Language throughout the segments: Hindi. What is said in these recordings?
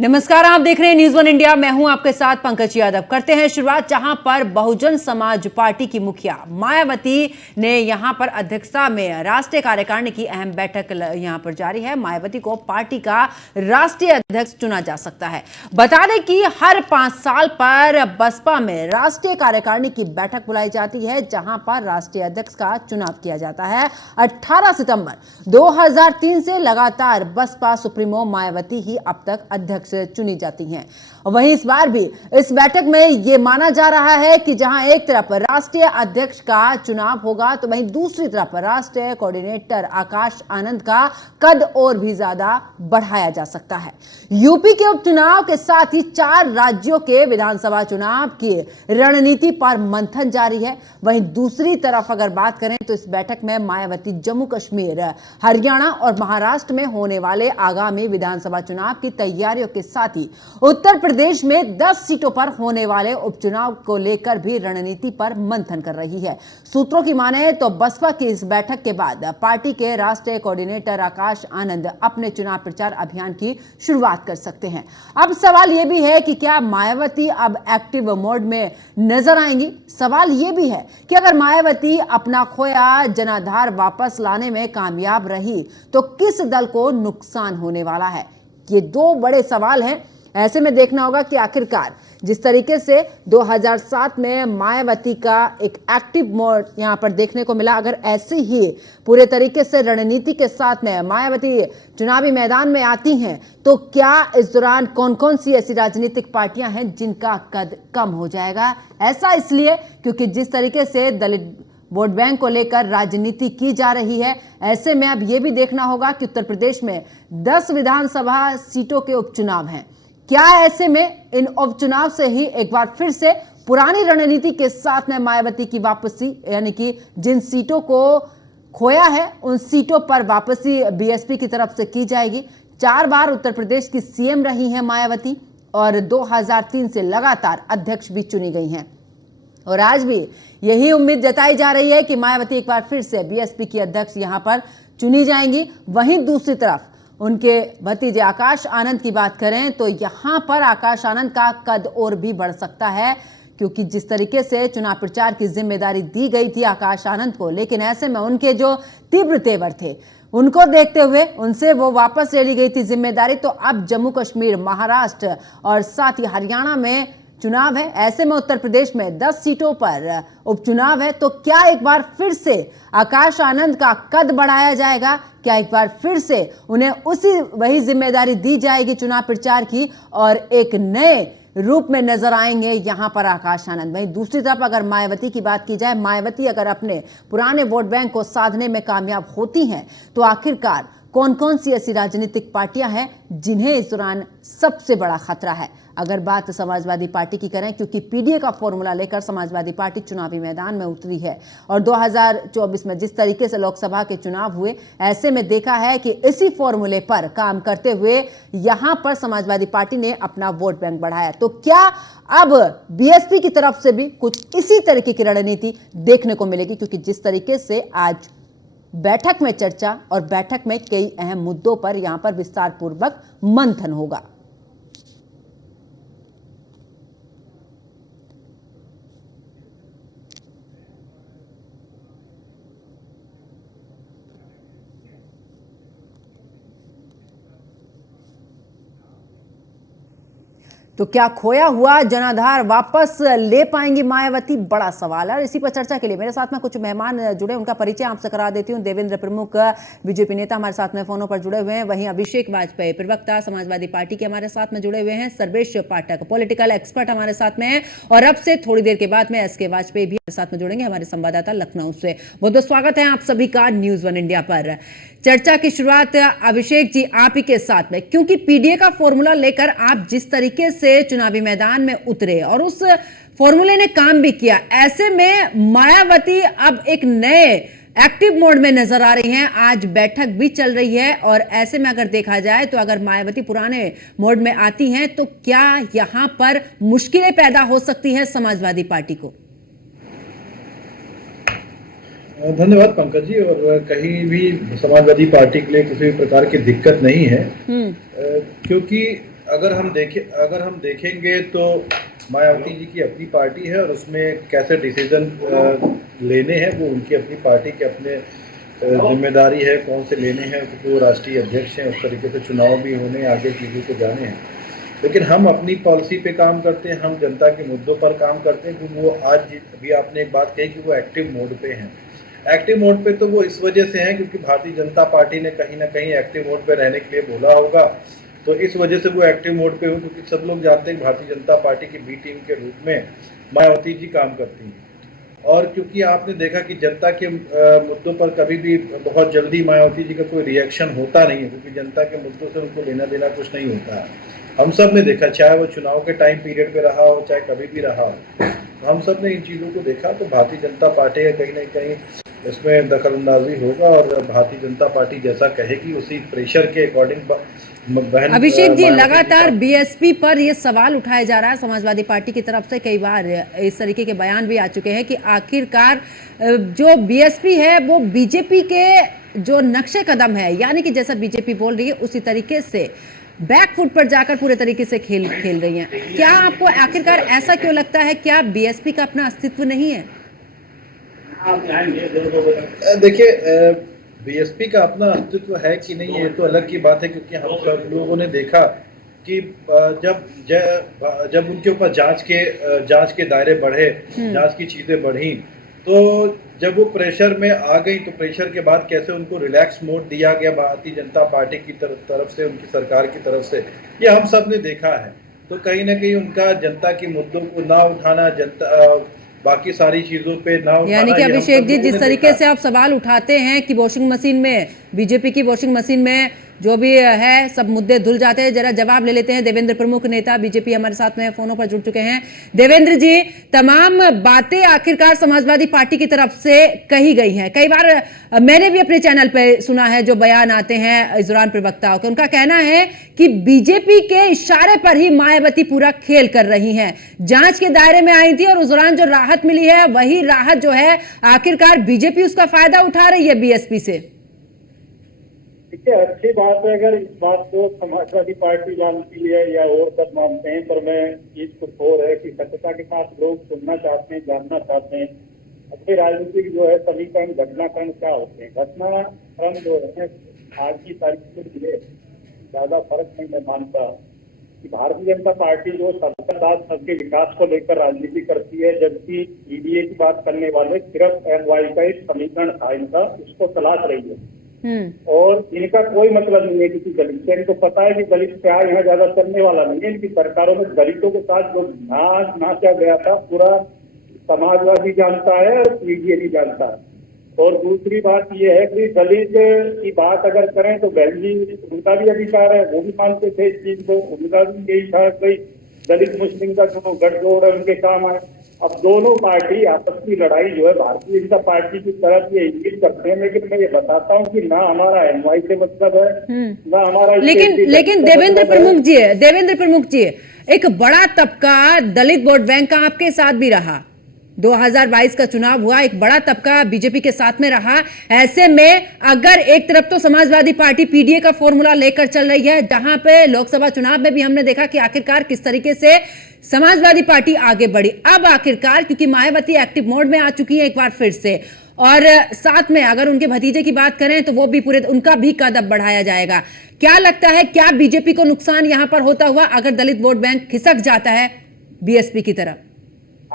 नमस्कार, आप देख रहे हैं न्यूज़ वन इंडिया। मैं हूं आपके साथ पंकज यादव। करते हैं शुरुआत जहां पर बहुजन समाज पार्टी की मुखिया मायावती ने यहां पर अध्यक्षता में राष्ट्रीय कार्यकारिणी की अहम बैठक यहां पर जारी है। मायावती को पार्टी का राष्ट्रीय अध्यक्ष चुना जा सकता है। बता दें कि हर 5 साल पर बसपा में राष्ट्रीय कार्यकारिणी की बैठक बुलाई जाती है, जहां पर राष्ट्रीय अध्यक्ष का चुनाव किया जाता है। 18 सितंबर 2003 से लगातार बसपा सुप्रीमो मायावती ही अब तक अध्यक्ष चुनी जाती हैं। वहीं इस बार भी इस बैठक में यह माना जा रहा है कि जहां एक तरफ राष्ट्रीय अध्यक्ष का चुनाव होगा, तो वहीं दूसरी तरफ राष्ट्रीय कोऑर्डिनेटर आकाश आनंद का कद और भी ज्यादा बढ़ाया जा सकता है। यूपी के उपचुनाव के साथ ही 4 राज्यों के विधानसभा चुनाव की रणनीति पर मंथन जारी है। वहीं दूसरी तरफ अगर बात करें तो इस बैठक में मायावती जम्मू कश्मीर, हरियाणा और महाराष्ट्र में होने वाले आगामी विधानसभा चुनाव की तैयारियों के साथ ही उत्तर प्रदेश में 10 सीटों पर होने वाले उपचुनाव को लेकर भी रणनीति पर मंथन कर रही है। सूत्रों की माने तो बसपा की इस बैठक के बाद पार्टी के राष्ट्रीय कोऑर्डिनेटर आकाश आनंद अपने चुनाव प्रचार अभियान की शुरुआत कर सकते हैं। अब सवाल यह भी है कि क्या मायावती अब एक्टिव मोड में नजर आएंगी। सवाल यह भी है कि अगर मायावती अपना खोया जनाधार वापस लाने में कामयाब रही तो किस दल को नुकसान होने वाला है। ये 2 बड़े सवाल हैं। ऐसे में देखना होगा कि आखिरकार जिस तरीके से 2007 में मायावती का एक एक्टिव मोड यहां पर देखने को मिला, अगर ऐसे ही पूरे तरीके से रणनीति के साथ में मायावती चुनावी मैदान में आती हैं, तो क्या इस दौरान कौन कौन सी ऐसी राजनीतिक पार्टियां हैं जिनका कद कम हो जाएगा। ऐसा इसलिए क्योंकि जिस तरीके से दलित वोट बैंक को लेकर राजनीति की जा रही है, ऐसे में अब यह भी देखना होगा कि उत्तर प्रदेश में 10 विधानसभा सीटों के उपचुनाव हैं। क्या ऐसे में इन उपचुनाव से ही एक बार फिर से पुरानी रणनीति के साथ में मायावती की वापसी, यानी कि जिन सीटों को खोया है उन सीटों पर वापसी बीएसपी की तरफ से की जाएगी। 4 बार उत्तर प्रदेश की सीएम रही हैं मायावती और 2003 से लगातार अध्यक्ष भी चुनी गई हैं। और आज भी यही उम्मीद जताई जा रही है कि मायावती एक बार फिर से बीएसपी की अध्यक्ष यहां पर चुनी जाएंगी। वहीं दूसरी तरफ उनके भतीजे आकाश आनंद की बात करें तो यहां पर आकाश आनंद का कद और भी बढ़ सकता है, क्योंकि जिस तरीके से चुनाव प्रचार की जिम्मेदारी दी गई थी आकाश आनंद को, लेकिन ऐसे में उनके जो तीव्र तेवर थे उनको देखते हुए उनसे वो वापस ले ली गई थी जिम्मेदारी। तो अब जम्मू कश्मीर, महाराष्ट्र और साथ ही हरियाणा में चुनाव है। ऐसे में उत्तर प्रदेश में 10 सीटों पर उपचुनाव है। तो क्या एक बार फिर से आकाश आनंद का कद बढ़ाया जाएगा? क्या एक बार फिर से उन्हें वही जिम्मेदारी दी जाएगी चुनाव प्रचार की और एक नए रूप में नजर आएंगे यहां पर आकाश आनंद? वहीं दूसरी तरफ अगर मायावती की बात की जाए, मायावती अगर अपने पुराने वोट बैंक को साधने में कामयाब होती हैं, तो आखिरकार कौन कौन सी ऐसी राजनीतिक पार्टियां हैं जिन्हें इस दौरान सबसे बड़ा खतरा है। अगर बात समाजवादी पार्टी की करें, क्योंकि पीडीए का फॉर्मूला लेकर समाजवादी पार्टी चुनावी मैदान में उतरी है और 2024 में जिस तरीके से लोकसभा के चुनाव हुए, ऐसे में देखा है कि इसी फॉर्मूले पर काम करते हुए यहां पर समाजवादी पार्टी ने अपना वोट बैंक बढ़ाया। तो क्या अब बीएसपी की तरफ से भी कुछ इसी तरीके की रणनीति देखने को मिलेगी? क्योंकि जिस तरीके से आज बैठक में चर्चा और बैठक में कई अहम मुद्दों पर यहां पर विस्तार पूर्वक मंथन होगा। तो क्या खोया हुआ जनाधार वापस ले पाएंगी मायावती? बड़ा सवाल है। और इसी पर चर्चा के लिए मेरे साथ में कुछ मेहमान जुड़े, उनका परिचय आपसे करा देती हूं। देवेंद्र प्रमुख बीजेपी नेता हमारे साथ में फोनों पर जुड़े हुए हैं। वहीं अभिषेक वाजपेयी प्रवक्ता समाजवादी पार्टी के हमारे साथ में जुड़े हुए हैं। सर्वेश पाठक पॉलिटिकल एक्सपर्ट हमारे साथ में है और अब से थोड़ी देर के बाद में एसके वाजपेयी भी हमारे साथ में जुड़ेंगे, हमारे संवाददाता लखनऊ से। बहुत बहुत स्वागत है आप सभी का न्यूज वन इंडिया पर। चर्चा की शुरुआत अभिषेक जी आप ही के साथ में, क्योंकि पीडीए का फॉर्मूला लेकर आप जिस तरीके से चुनावी मैदान में उतरे और उस फॉर्मूले ने काम भी किया, ऐसे में मायावती अब एक नए एक्टिव मोड में नजर आ रही हैं। आज बैठक भी चल रही है और ऐसे में अगर देखा जाए तो अगर मायावती पुराने मोड में आती हैं तो क्या यहां पर मुश्किलें पैदा हो सकती हैं समाजवादी पार्टी को? धन्यवाद पंकज जी। और कहीं भी समाजवादी पार्टी के लिए किसी भी प्रकार की दिक्कत नहीं है, क्योंकि अगर हम देखेंगे तो मायावती जी की अपनी पार्टी है और उसमें कैसे डिसीजन लेने हैं वो उनकी अपनी पार्टी के अपने जिम्मेदारी है कौन से लेने हैं, क्योंकि वो राष्ट्रीय अध्यक्ष हैं। उस तरीके से चुनाव भी होने, आगे चीज़ों को जाने हैं। लेकिन हम अपनी पॉलिसी पे काम करते हैं, हम जनता के मुद्दों पर काम करते हैं, क्योंकि वो आज अभी आपने एक बात कही कि वो एक्टिव मोड पे हैं। एक्टिव मोड पे तो वो इस वजह से हैं क्योंकि भारतीय जनता पार्टी ने कहीं ना कहीं एक्टिव मोड पे रहने के लिए बोला होगा, तो इस वजह से वो एक्टिव मोड पे हो, क्योंकि सब लोग जानते हैं भारतीय जनता पार्टी की बी टीम के रूप में मायावती जी काम करती हैं। और क्योंकि आपने देखा कि जनता के मुद्दों पर कभी भी बहुत जल्दी मायावती जी का कोई रिएक्शन होता नहीं है, क्योंकि जनता के मुद्दों से उनको लेना देना कुछ नहीं होता है। हम सब ने देखा, चाहे वो चुनाव के टाइम पीरियड पे रहा हो, चाहे कभी भी रहा हो, हम सब ने इन चीज़ों को देखा। तो भारतीय जनता पार्टी का कहीं ना कहीं इसमें दखल अंदाजी होगा और भारतीय जनता पार्टी जैसा कहेगी उसी प्रेशर के अकॉर्डिंग बहन अभिषेक जी, मायावती लगातार बीएसपी पर यह सवाल उठाया जा रहा है समाजवादी पार्टी की तरफ से। कई बार इस तरीके के बयान भी आ चुके हैं कि आखिरकार जो बीएसपी है वो बीजेपी के जो नक्शे कदम है, यानी कि जैसा बीजेपी बोल रही है उसी तरीके से बैक फुट पर जाकर पूरे तरीके से खेल रही हैं। क्या आपको आखिरकार ऐसा क्यों लगता है? क्या बीएसपी का अपना अस्तित्व नहीं है? देखिए, बीएसपी का अपना अस्तित्व है कि नहीं ये तो अलग की बात है, क्योंकि हम सब लोगों ने देखा कि जब उनके ऊपर जांच के दायरे बढ़े, जांच की चीजें बढ़ी, तो जब वो प्रेशर में आ गई तो प्रेशर के बाद कैसे उनको रिलैक्स मोड दिया गया भारतीय जनता पार्टी की तरफ से, उनकी सरकार की तरफ से, ये हम सब ने देखा है। तो कहीं ना कहीं उनका जनता के मुद्दों को ना उठाना, बाकी सारी चीजों पे ना उठाना, यानी कि अभिषेक जी, जिस तरीके से आप सवाल उठाते हैं कि वॉशिंग मशीन में, बीजेपी की वॉशिंग मशीन में जो भी है सब मुद्दे धुल जाते हैं। जरा जवाब ले लेते हैं। देवेंद्र प्रमुख नेता बीजेपी हमारे साथ में फोनों पर जुड़ चुके हैं। देवेंद्र जी, तमाम बातें आखिरकार समाजवादी पार्टी की तरफ से कही गई हैं। कई बार मैंने भी अपने चैनल पर सुना है जो बयान आते हैं इस दौरान प्रवक्ताओं के, उनका कहना है कि बीजेपी के इशारे पर ही मायावती पूरा खेल कर रही हैं। जांच के दायरे में आई थी और उस दौरान जो राहत मिली है वही राहत जो है आखिरकार बीजेपी उसका फायदा उठा रही है बीएसपी से। देखिए, अच्छी बात है अगर इस बात को समाजवादी पार्टी जानती है या और सब मानते हैं, पर मैं चीज कुछ और है कि सत्यता के साथ लोग सुनना चाहते हैं, जानना चाहते हैं अपने राजनीतिक जो है समीकरण, घटनाक्रम क्या होते हैं। घटनाक्रम जो है आज की तारीख में ज्यादा फर्क नहीं मैं मानता कि भारतीय जनता पार्टी जो सबका साथ सबके विकास को लेकर राजनीति करती है, जबकि ईडीए की बात करने वाले सिर्फ एनवाई का एक समीकरण था इनका, उसको तलाश रही है। और इनका कोई मतलब नहीं है किसी दलित से। इनको पता है कि दलित प्यार यहाँ ज्यादा चलने वाला नहीं है। इनकी सरकारों में दलितों के साथ जो नाचा गया था पूरा समाजवादी जानता है और ईडीए भी जानता है। और दूसरी बात यह है कि दलित की बात अगर करें तो बहन जी उनका भी अधिकार है, वो भी मानते थे इस चीज को, उनका भी यही था कि दलित मुस्लिम का जो गठजोड़ है उनके काम आए। अब दोनों पार्टी आपस की लड़ाई जो है भारतीय जनता पार्टी की तरफ ये इंगित करते हैं, लेकिन मैं ये बताता हूँ कि ना हमारा एनवाई से मतलब है ना हमारा। लेकिन देवेंद्र प्रमुख जी, एक बड़ा तबका दलित वोट बैंक का आपके साथ भी रहा। 2022 का चुनाव हुआ, एक बड़ा तबका बीजेपी के साथ में रहा। ऐसे में अगर एक तरफ तो समाजवादी पार्टी पीडीए का फॉर्मूला लेकर चल रही है, जहां पे लोकसभा चुनाव में भी हमने देखा कि आखिरकार किस तरीके से समाजवादी पार्टी आगे बढ़ी। अब आखिरकार क्योंकि मायावती एक्टिव मोड में आ चुकी है एक बार फिर से, और साथ में अगर उनके भतीजे की बात करें तो वो भी पूरे, उनका भी कदम बढ़ाया जाएगा। क्या लगता है, क्या बीजेपी को नुकसान यहां पर होता हुआ अगर दलित वोट बैंक खिसक जाता है बीएसपी की तरफ?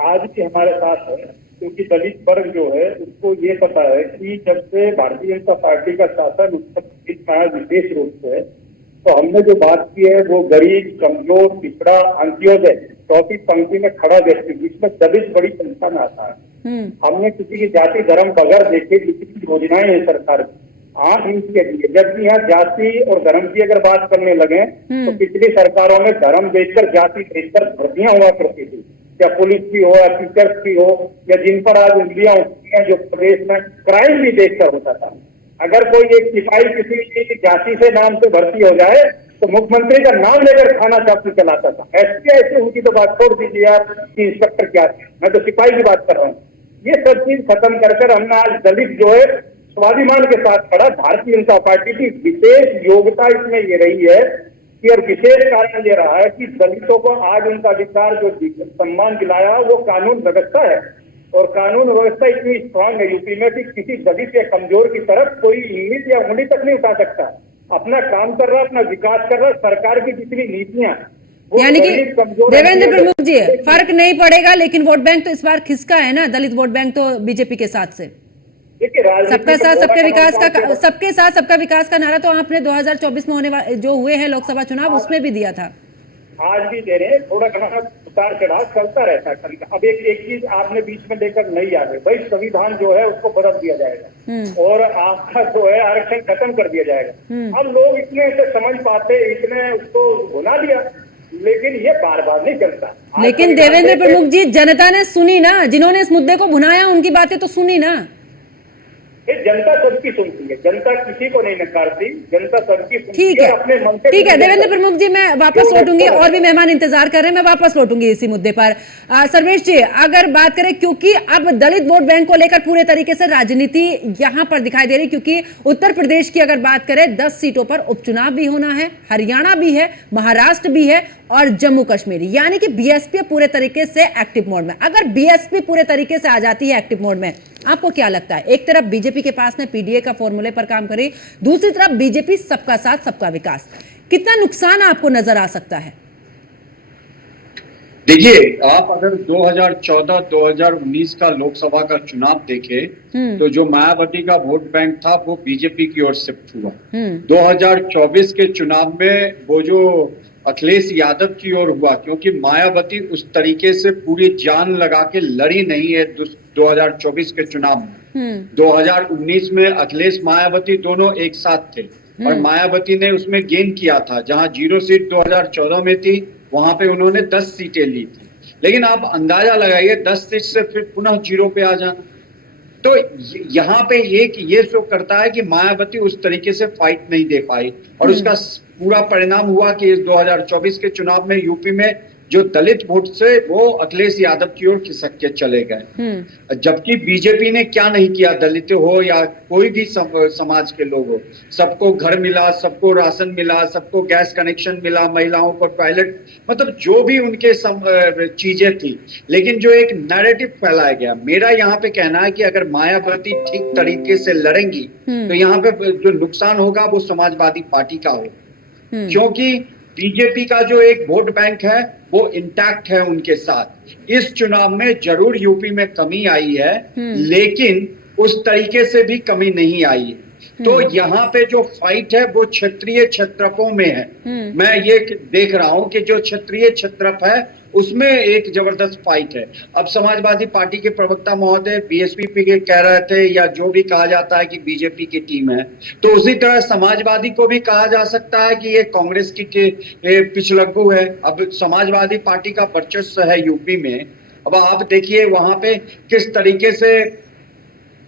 आज भी हमारे साथ है, क्योंकि दलित वर्ग जो है उसको ये पता है कि जब से भारतीय जनता पार्टी का शासन उत्तर प्रदेश में आया विशेष रूप से, तो हमने जो बात की है वो गरीब, कमजोर, पिछड़ा, अंत्योदय, चौथी पंक्ति में खड़ा व्यक्ति, जिसमें दलित बड़ी संख्या में आता है। हमने किसी की जाति धर्म बगैर देखे कितनी योजनाएं हैं सरकार की 8 इंच के लिए, जबकि यहाँ जाति और धर्म की अगर बात करने लगे तो पिछली सरकारों में धर्म देखकर जाति देखकर भर्तियां हुआ करती थी, या पुलिस की हो या टीचर्स की हो, या जिन पर आज उंगलियां उठती हैं जो प्रदेश में क्राइम भी देखकर होता था। अगर कोई एक सिपाही किसी जाति से नाम से भर्ती हो जाए तो मुख्यमंत्री का नाम लेकर थाना चापी चलाता था। एसपी ऐसे उनकी तो बात छोड़ दीजिए आप कि इंस्पेक्टर क्या है, मैं तो सिपाही की बात कर रहा हूँ। ये सब चीज खत्म कर हमने आज दलित जो है स्वाभिमान के साथ खड़ा। भारतीय जनता पार्टी की विशेष योग्यता इसमें ये रही है कि और विशेष कारण ये रहा है कि दलितों को आज उनका अधिकार जो सम्मान दिलाया वो कानून व्यवस्था है, और कानून व्यवस्था इतनी स्ट्रांग है यूपी में कि किसी दलित या कमजोर की तरफ कोई इंगित या उंगली तक नहीं उठा सकता। अपना काम कर रहा है, अपना विकास कर रहा है। सरकार की जितनी नीतियां, यानी कि देवेंद्र प्रमुख जी, फर्क नहीं पड़ेगा, लेकिन वोट बैंक तो इस बार खिसका है ना, दलित वोट बैंक तो बीजेपी के साथ से। सबका साथ सबके विकास का, सबके साथ सबका विकास का नारा तो आपने 2024 में होने वाले जो हुए हैं लोकसभा चुनाव उसमें भी दिया था। आज भी दे रहे हैं, थोड़ा घना उतार चढ़ाव चलता रहता है। अब एक चीज आपने बीच में लेकर नहीं आ गए भाई, संविधान जो है उसको बदल दिया जाएगा और आपका जो है आरक्षण खत्म कर दिया जाएगा। अब लोग इतने से समझ पाते, इतने उसको भुना दिया, लेकिन ये बार बार नहीं चलता। लेकिन देवेंद्र प्रमुख जी, जनता ने सुनी ना, जिन्होंने इस मुद्दे को भुनाया उनकी बातें तो सुनी ना। जनता सबकी सुनती है, जनता किसी को नहीं नकारती, जनता सबकी सुनती ठीक है, अपने मन से। ठीक है देवेंद्र प्रमुख जी, मैं वापस लौटूंगी, और भी मेहमान इंतजार कर रहे हैं, मैं वापस लौटूंगी इसी मुद्दे पर। सर्वेश जी, अगर बात करें, क्योंकि अब दलित वोट बैंक को लेकर पूरे तरीके से राजनीति यहां पर दिखाई दे रही, क्योंकि उत्तर प्रदेश की अगर बात करें 10 सीटों पर उपचुनाव भी होना है, हरियाणा भी है, महाराष्ट्र भी है और जम्मू कश्मीर, यानी कि बीएसपी पूरे तरीके से एक्टिव मोड में। अगर बीएसपी पूरे तरीके से आ जाती है एक्टिव मोड में, आपको क्या लगता है? एक तरफ बीजेपी के पास में पीडीए का फॉर्मूले पर काम करे, दूसरी तरफ बीजेपी सबका साथ सबका विकास, कितना नुकसान आपको नजर आ सकता है? देखिए, आप अगर 2014-2019 का लोकसभा का चुनाव देखें तो जो मायावती का वोट बैंक था वो बीजेपी की ओर शिफ्ट हुआ। 2024 के चुनाव में वो जो अखिलेश यादव की ओर हुआ, क्योंकि मायावती उस तरीके से पूरी जान लगा के लड़ी नहीं है 2024 के चुनाव में। 2019 में अखिलेश मायावती दोनों एक साथ थे और मायावती ने उसमें गेन किया था। जहां 0 सीट 2014 में थी, वहां पे उन्होंने 10 सीटें ली थी। लेकिन आप अंदाजा लगाइए, 10 सीट से फिर पुनः 0 पे आ जाना, तो यहाँ पे एक ये शो करता है कि मायावती उस तरीके से फाइट नहीं दे पाई, और उसका पूरा परिणाम हुआ कि इस 2024 के चुनाव में यूपी में जो दलित वोट से वो अखिलेश यादव की ओर खिसक के चले गए। जबकि बीजेपी ने क्या नहीं किया, दलित हो या कोई भी समाज के लोग हो, सबको घर मिला, सबको राशन मिला, सबको गैस कनेक्शन मिला, महिलाओं को टॉयलेट, मतलब जो भी उनके चीजें थी। लेकिन जो एक नैरेटिव फैलाया गया, मेरा यहाँ पे कहना है कि अगर मायावती ठीक तरीके से लड़ेंगी तो यहाँ पे जो नुकसान होगा वो समाजवादी पार्टी का हो, क्योंकि बीजेपी का जो एक वोट बैंक है वो इंटैक्ट है उनके साथ। इस चुनाव में जरूर यूपी में कमी आई है, लेकिन उस तरीके से भी कमी नहीं आई है। तो यहाँ पे जो फाइट है वो क्षेत्रीय क्षेत्रपों में है। मैं ये देख रहा हूं कि जो क्षेत्रीय क्षेत्रप है उसमें एक जबरदस्त फाइट है। अब समाजवादी पार्टी के प्रवक्ता महोदय बीएसपी के कह रहे थे, या जो भी कहा जाता है कि बीजेपी की टीम है, तो उसी तरह समाजवादी को भी कहा जा सकता है कि ये कांग्रेस की पिछलग्गू है। अब समाजवादी पार्टी का वर्चस्व है यूपी में। अब आप देखिए वहां पे किस तरीके से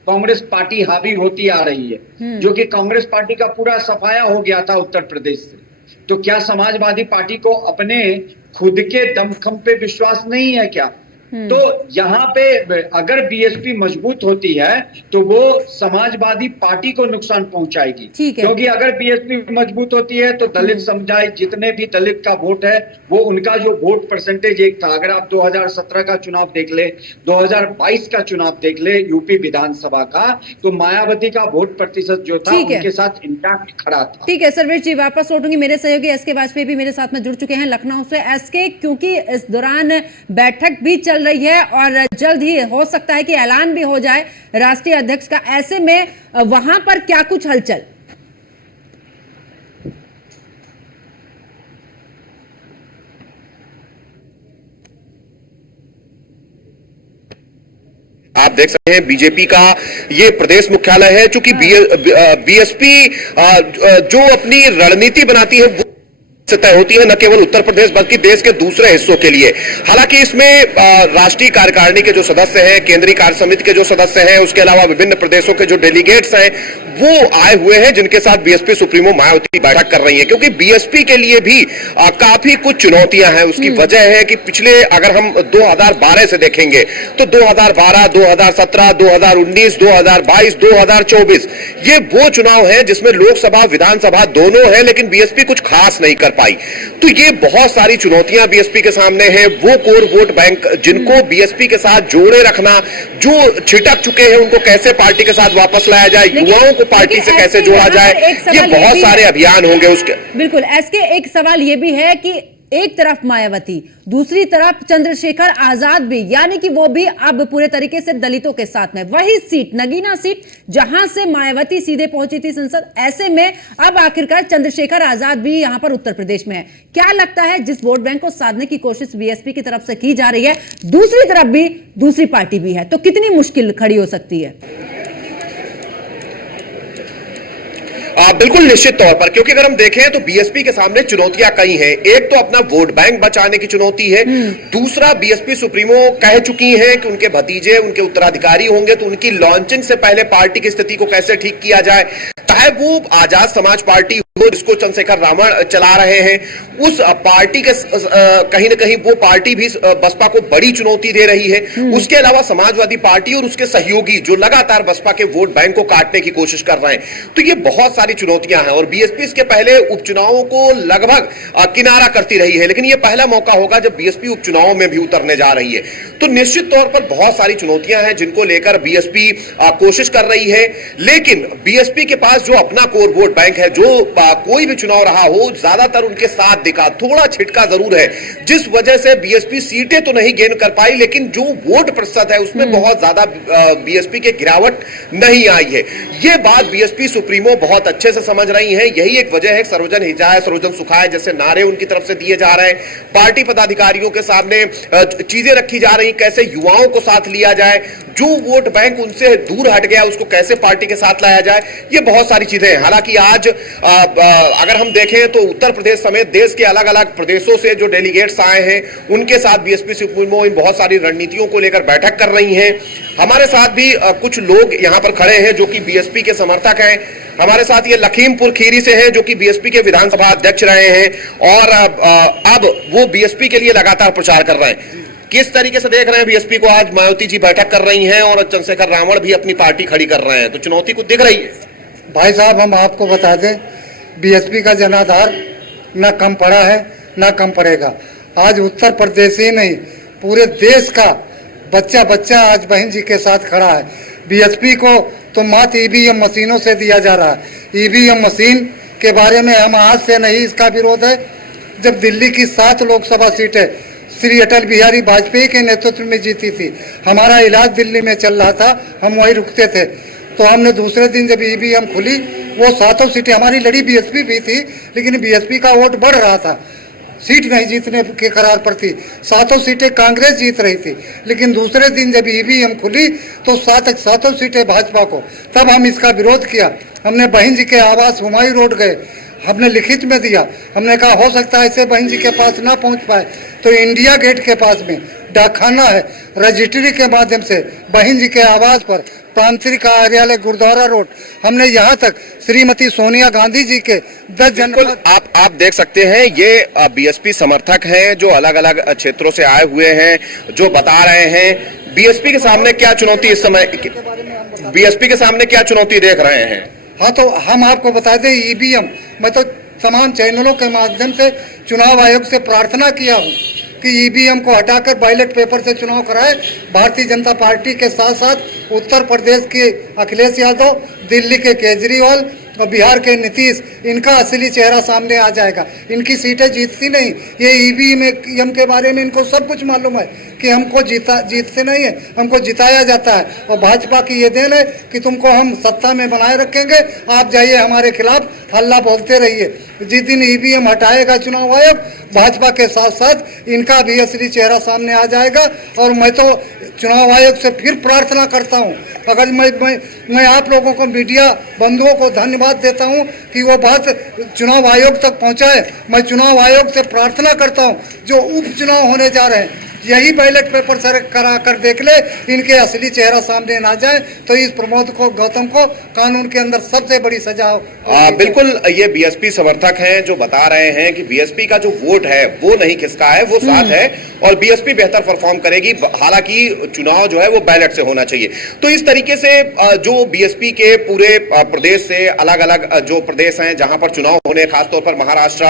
कांग्रेस पार्टी हावी होती आ रही है, जो कि कांग्रेस पार्टी का पूरा सफाया हो गया था उत्तर प्रदेश से। तो क्या समाजवादी पार्टी को अपने खुद के दमखम पे विश्वास नहीं है क्या? तो यहाँ पे अगर बीएसपी मजबूत होती है तो वो समाजवादी पार्टी को नुकसान पहुंचाएगी, क्योंकि अगर बीएसपी मजबूत होती है तो दलित समुदाय, जितने भी दलित का वोट है, वो उनका जो वोट परसेंटेज एक था, अगर आप 2017 का चुनाव देख ले, 2022 का चुनाव देख ले यूपी विधानसभा का, तो मायावती का वोट प्रतिशत जो था उनके साथ इंटैक्ट खड़ा था। ठीक है सर्वेश जी, वापस लौटूंगी। मेरे सहयोगी एसके वाजपेयी भी मेरे साथ में जुड़ चुके हैं लखनऊ से। एसके, क्योंकि इस दौरान बैठक भी चल रही है और जल्द ही हो सकता है कि ऐलान भी हो जाए राष्ट्रीय अध्यक्ष का, ऐसे में वहां पर क्या कुछ हलचल? आप देख सकते हैं बीजेपी का ये प्रदेश मुख्यालय है। चूंकि बीएसपी जो अपनी रणनीति बनाती है वो से तय होती है, न केवल उत्तर प्रदेश बल्कि देश के दूसरे हिस्सों के लिए। हालांकि इसमें राष्ट्रीय कार्यकारिणी के जो सदस्य हैं, केंद्रीय कार्य समिति के जो सदस्य हैं, उसके अलावा विभिन्न प्रदेशों के जो डेलीगेट्स हैं वो आए हुए हैं, जिनके साथ बीएसपी सुप्रीमो मायावती बैठक कर रही है। क्योंकि बीएसपी के लिए भी काफी कुछ चुनौतियां हैं। उसकी वजह है कि पिछले, अगर हम 2012 से देखेंगे तो 2012, 2017, 2019, 2022, 2024 ये वो चुनाव है जिसमें लोकसभा विधानसभा दोनों है, लेकिन बीएसपी कुछ खास नहीं कर पाई। तो ये बहुत सारी चुनौतियां बीएसपी के सामने है। वो कोर वोट बैंक जिनको बीएसपी के साथ जोड़े रखना, जो छिटक चुके हैं उनको कैसे पार्टी के साथ वापस लाया जाए, युवाओं को पार्टी से कैसे जोड़ा जाए, ये बहुत सारे अभियान होंगे उसके। बिल्कुल, ऐसे एक सवाल ये भी है कि एक तरफ मायावती, दूसरी तरफ चंद्रशेखर आजाद भी, यानी कि वो भी अब पूरे तरीके से दलितों के साथ में, वही सीट नगीना सीट जहां से मायावती सीधे पहुंची थी संसद, ऐसे में अब आखिरकार चंद्रशेखर आजाद भी यहां पर उत्तर प्रदेश में है। क्या लगता है जिस वोट बैंक को साधने की कोशिश बीएसपी की तरफ से की जा रही है, दूसरी तरफ भी दूसरी पार्टी भी है, तो कितनी मुश्किल खड़ी हो सकती है? बिल्कुल निश्चित तौर पर, क्योंकि अगर हम देखें तो बीएसपी के सामने चुनौतियां कई हैं। एक तो अपना वोट बैंक बचाने की चुनौती है, दूसरा बीएसपी सुप्रीमो कह चुकी हैं कि उनके भतीजे उनके उत्तराधिकारी होंगे, तो उनकी लॉन्चिंग से पहले पार्टी की स्थिति को कैसे ठीक किया जाए। चाहे वो आजाद समाज पार्टी हो जिसको चंद्रशेखर रावण चला रहे हैं, उस पार्टी के कहीं ना कहीं वो पार्टी भी बसपा को बड़ी चुनौती दे रही है। उसके अलावा समाजवादी पार्टी और उसके सहयोगी जो लगातार बसपा के वोट बैंक को काटने की कोशिश कर रहे हैं। तो ये बहुत सारी चुनौतियां हैं और बीएसपी इसके पहले उपचुनावों को लगभग किनारा करती रही है, लेकिन ये पहला मौका होगा जब बीएसपी उपचुनावों में भी उतरने जा रही है। तो निश्चित तौर पर बहुत सारी चुनौतियां हैं जिनको लेकर बीएसपी कोशिश कर रही है, लेकिन बीएसपी के पास जो अपना कोर वोट बैंक है, जो कोई भी चुनाव रहा हो ज्यादातर उनके साथ दिखा, थोड़ा छिटका जरूर है, जिस वजह से बीएसपी सीटें तो नहीं गेन कर पाई, लेकिन जो वोट प्रतिशत है उसमें बहुत ज्यादा बीएसपी के गिरावट नहीं आई है। ये बात बीएसपी सुप्रीमो बहुत अच्छे से समझ रही है। यही एक वजह है सर्वजन हिताय सर्वजन सुखाय जैसे नारे उनकी तरफ से दिए जा रहे हैं। पार्टी पदाधिकारियों के सामने चीजें रखी जा रही, कैसे युवाओं को साथ लिया जाए, जो वोट बैंक उनसे दूर हट गया उसको कैसे पार्टी के साथ लाया जाए, ये बहुत सारी चीजें हैं। हालांकि आज अगर हम देखें तो उत्तर प्रदेश समेत देश के अलग अलग प्रदेशों से जो डेलीगेट्स आए हैं उनके साथ बीएसपी सुप्रीमो इन बहुत सारी रणनीतियों को लेकर बैठक कर रही हैं। हमारे साथ भी कुछ लोग यहां पर खड़े हैं जो कि बीएसपी के समर्थक हैं। हमारे साथ ये लखीमपुर खीरी से हैं जो कि बीएसपी के विधानसभा अध्यक्ष रहे हैं और अब वो बीएसपी के लिए लगातार प्रचार कर रहे हैं। किस तरीके से देख रहे हैं बीएसपी को? आज मायावती जी बैठक कर रही हैं और चंद्रशेखर रावण भी अपनी पार्टी खड़ी कर रहे हैं, तो चुनौती कुछ दिख रही है? भाई साहब, हम आपको बता दें, बीएसपी का जनाधार न कम पड़ा है न कम पड़ेगा। आज उत्तर प्रदेश ही नहीं पूरे देश का बच्चा बच्चा आज बहन जी के साथ खड़ा है। बीएसपी को तो मात्र ईवीएम मशीनों से दिया जा रहा है। ईवीएम मशीन के बारे में हम आज से नहीं इसका विरोध है। जब दिल्ली की 7 लोकसभा सीटें श्री अटल बिहारी वाजपेयी के नेतृत्व में जीती थी, हमारा इलाज दिल्ली में चल रहा था, हम वहीं रुकते थे, तो हमने दूसरे दिन जब ईवीएम खुली वो 7 सीटें हमारी लड़ी बीएसपी भी थी, लेकिन बीएसपी का वोट बढ़ रहा था, सीट नहीं जीतने के करार पर थी। 7 सीटें कांग्रेस जीत रही थी, लेकिन दूसरे दिन जब ईवीएम खुली तो 7 सीटें भाजपा को। तब हम इसका विरोध किया। हमने बहन जी के आवास हुमायूं रोड गए, हमने लिखित में दिया। हमने कहा हो सकता है ऐसे बहन जी के पास ना पहुंच पाए तो इंडिया गेट के पास में डाकखाना है, रजिस्ट्री के माध्यम से बहन जी के आवास पर प्रांतीय कार्यालय गुरुद्वारा रोड, हमने यहाँ तक श्रीमती सोनिया गांधी जी के 10 जनपद। आप देख सकते हैं ये बीएसपी समर्थक हैं जो अलग अलग क्षेत्रों से आए हुए हैं, जो बता रहे हैं बीएसपी के सामने क्या चुनौती इस समय, बीएसपी के सामने क्या चुनौती देख रहे हैं। हाँ, तो हम आपको बता दें, ईवीएम मैं तो तमाम चैनलों के माध्यम से चुनाव आयोग से प्रार्थना किया हूँ कि ईवीएम को हटाकर बैलेट पेपर से चुनाव कराए। भारतीय जनता पार्टी के साथ साथ उत्तर प्रदेश के अखिलेश यादव, दिल्ली के केजरीवाल और बिहार के नीतीश, इनका असली चेहरा सामने आ जाएगा। इनकी सीटें जीतती नहीं, ये ईवीएम के बारे में इनको सब कुछ मालूम है कि हमको जीतते नहीं है, हमको जिताया जाता है। और भाजपा की ये देन है कि तुमको हम सत्ता में बनाए रखेंगे, आप जाइए हमारे खिलाफ हल्ला बोलते रहिए। जिस दिन ईवीएम हटाएगा चुनाव आयोग, भाजपा के साथ साथ इनका भी असली चेहरा सामने आ जाएगा। और मैं तो चुनाव आयोग से फिर प्रार्थना करता हूं, अगर मैं आप लोगों को, मीडिया बंधुओं को धन्यवाद देता हूं कि वो बात चुनाव आयोग तक पहुंचाए। मैं चुनाव आयोग से प्रार्थना करता हूं, जो उपचुनाव होने जा रहे हैं यही बैलेट पेपर सर करा कर देख ले, इनके असली चेहरा सामने ना जाए तो इस प्रमोद को, गौतम को कानून के अंदर सबसे बड़ी सजा हो। बिल्कुल, ये बीएसपी समर्थक हैं जो बता रहे हैं कि बीएसपी का जो वोट है वो नहीं खिसका है, वो साथ है और बीएसपी बेहतर परफॉर्म करेगी। हालांकि चुनाव जो है वो बैलेट से होना चाहिए। तो इस तरीके से जो बीएसपी के पूरे प्रदेश से अलग अलग जो प्रदेश हैं जहां पर चुनाव होने, खासतौर पर महाराष्ट्र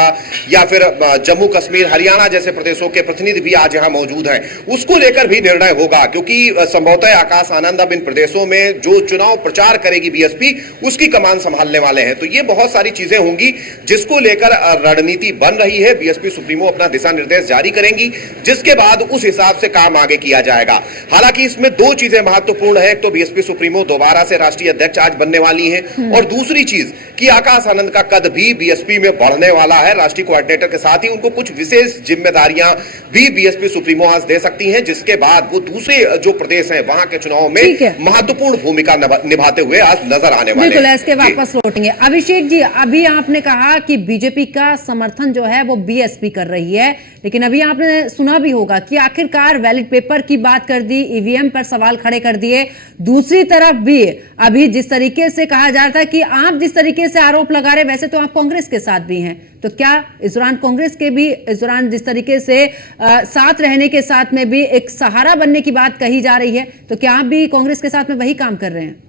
या फिर जम्मू कश्मीर, हरियाणा जैसे प्रदेशों के प्रतिनिधि भी आज यहां मौजूद हैं, उसको लेकर भी निर्णय होगा, क्योंकि संभवतः आकाश आनंद अब इन प्रदेशों में जो चुनाव प्रचार करेगी बीएसपी उसकी कमान संभालने वाले हैं। तो ये बहुत सारी चीजें होंगी जिसको लेकर रणनीति बन रही है। बीएसपी सुप्रीमो अपना दिशा निर्देश जारी करेंगी, जिसके बाद उस हिसाब से काम आगे किया जाएगा। हालांकि इसमें दो चीजें महत्वपूर्ण है। एक तो बीएसपी सुप्रीमो दोबारा से राष्ट्रीय अध्यक्ष आज बनने वाली हैं और दूसरी चीज कि आकाश आनंद का कद भी बीएसपी में बढ़ने वाला है। राष्ट्रीय कोऑर्डिनेटर के साथ ही उनको कुछ विशेष जिम्मेदारियां भी बीएसपी सुप्रीमो आज दे सकती हैं, जिसके बाद वो दूसरे जो प्रदेश हैं वहां के चुनाव में महत्वपूर्ण भूमिका निभाते हुए आज नजर आने वाले हैं। बिल्कुल, इसके वापस लौटेंगे। अभिषेक जी, अभी आपने कहा कि बीजेपी का समर्थन जो है वो बीएसपी कर रही है, लेकिन अभी आपने सुना भी होगा कि आखिरकार बैलेट पेपर की बात कर दी, ईवीएम पर सवाल खड़े कर दिए। दूसरी तरफ भी अभी जिस तरीके से कहा जा रहा था कि आप जिस तरीके से आरोप लगा रहे, वैसे तो आप कांग्रेस के साथ भी हैं, तो क्या इस दौरान कांग्रेस के भी इस दौरान जिस तरीके से साथ रहने के साथ में भी एक सहारा बनने की बात कही जा रही है, तो क्या आप भी कांग्रेस के साथ में वही काम कर रहे हैं?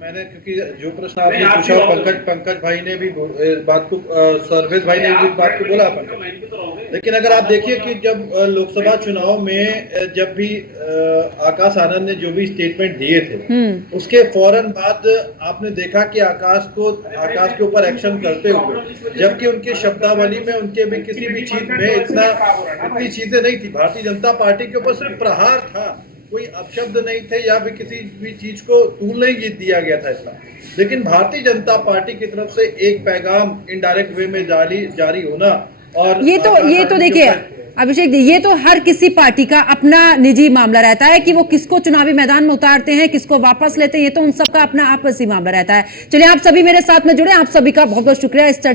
मैंने, क्योंकि जो प्रश्न आपने पूछा पंकज भाई ने भी बात को, सर्वेश भाई ने भी बात को बोला पंकज, लेकिन अगर आप देखिए कि जब लोकसभा चुनाव में जब भी आकाश आनंद ने जो भी स्टेटमेंट दिए थे उसके फौरन बाद आपने देखा कि आकाश के ऊपर एक्शन करते हुए, जबकि उनकी शब्दावली में उनके भी किसी भी चीज में इतनी चीजें नहीं थी। भारतीय जनता पार्टी के ऊपर सिर्फ प्रहार था, कोई अपशब्द नहीं थे या भी किसी भी चीज को तूल नहीं दिया गया था इतना। लेकिन भारतीय जनता पार्टी की तरफ से एक पैगाम इनडायरेक्ट वे में जारी होना, और ये तो देखिए अभिषेक जी, ये तो हर किसी पार्टी का अपना निजी मामला रहता है कि वो किसको चुनावी मैदान में उतारते हैं, किसको वापस लेते हैं, ये तो उन सबका अपना आपसी मामला रहता है। चलिए, आप सभी मेरे साथ में जुड़े, आप सभी का बहुत बहुत शुक्रिया इस चर्चा